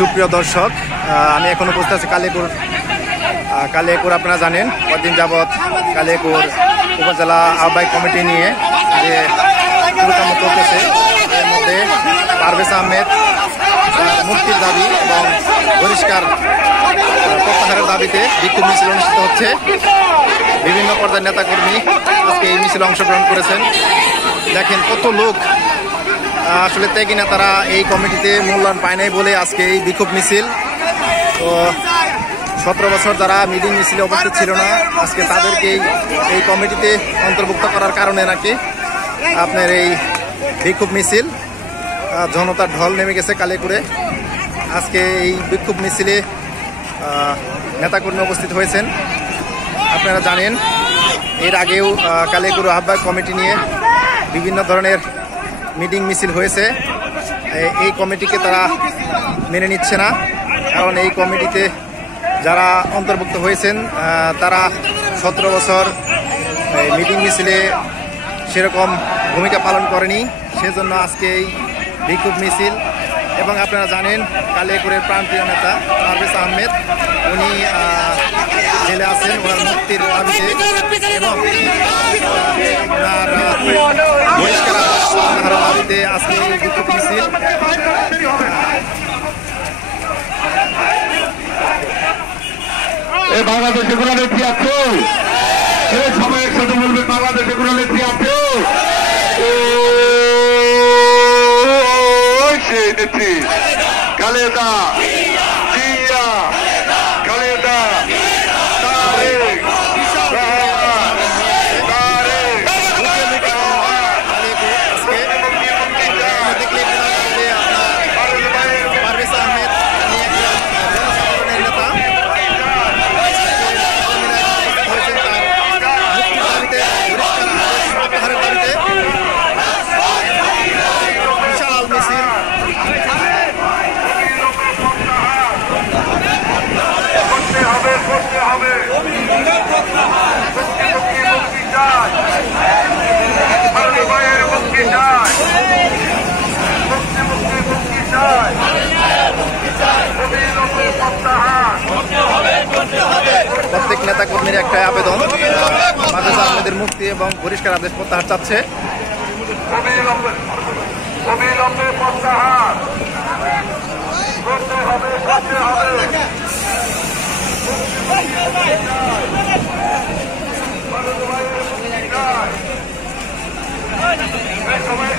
সুপ্রিয় দর্শক, আমি এখন উপস্থিত আছি কালিয়াকৈর। আপনারা জানেন কয়েকদিন যাবৎ কালিয়াকৈর উপজেলা আহ্বায়ক কমিটি নিয়ে যে প্রোগ্রাম চলতেছে, এর মধ্যে পারভেজ আহমেদ মুক্তির দাবি এবং বহিষ্কার প্রত্যাহারের দাবিতে বিক্ষোভ মিছিল অনুষ্ঠিত হচ্ছে। বিভিন্ন পর্যায়ের নেতাকর্মী আজকে এই মিছিলে অংশগ্রহণ করেছেন। দেখেন কত লোক, আসলে ত্যাগী নেতারা এই কমিটিতে মূল্যায়ন পায় নাই বলে আজকে এই বিক্ষোভ মিছিল। তো 17 বছর যারা মিটিং মিছিলে উপস্থিত ছিল না, আজকে তাদেরকে এই কমিটিতে অন্তর্ভুক্ত করার কারণে নাকি আপনার এই বিক্ষোভ মিছিল, জনতার ঢল নেমে গেছে কালিয়াকৈরে। আজকে এই বিক্ষোভ মিছিলে নেতাকর্মী উপস্থিত হয়েছেন। আপনারা জানেন এর আগেও কালিয়াকৈর আহ্বায়ক কমিটি নিয়ে বিভিন্ন ধরনের মিটিং মিছিল হয়েছে। এই কমিটিকে তারা মেনে নিচ্ছে না, কারণ এই কমিটিতে যারা অন্তর্ভুক্ত হয়েছেন তারা 17 বছর মিটিং মিছিলে সেরকম ভূমিকা পালন করেনি, সেজন্য আজকে এই বিক্ষোভ মিছিল। এবং আপনারা জানেন কালিয়াকৈরের প্রাণপ্রিয় নেতা পারভেজ আহমেদ, উনি জেলে আছেন ওনার মুক্তির দাবিতে এবং ওনার বহিষ্কার দাবিতে আজকে এই বিক্ষোভ মিছিল। বাংলাদেশে কোনো নেত্রী আছে? সবাই একসাথে বলবেন, বাংলাদেশে কোনো নেত্রী আছে? সেই নেত্রী খালেদা জিয়া, খালেদা তারেক রহমান, তারেক পারভেজ আহমেদ প্রত্যেক নেতা কর্মীর একটা আবেদন, পারভেজ আহমেদের মুক্তি এবং বহিষ্কার আদেশ প্রত্যাহার চাচ্ছে। অবিলম্বে প্রত্যাহার করতে হবে, করতে হবে। সবাই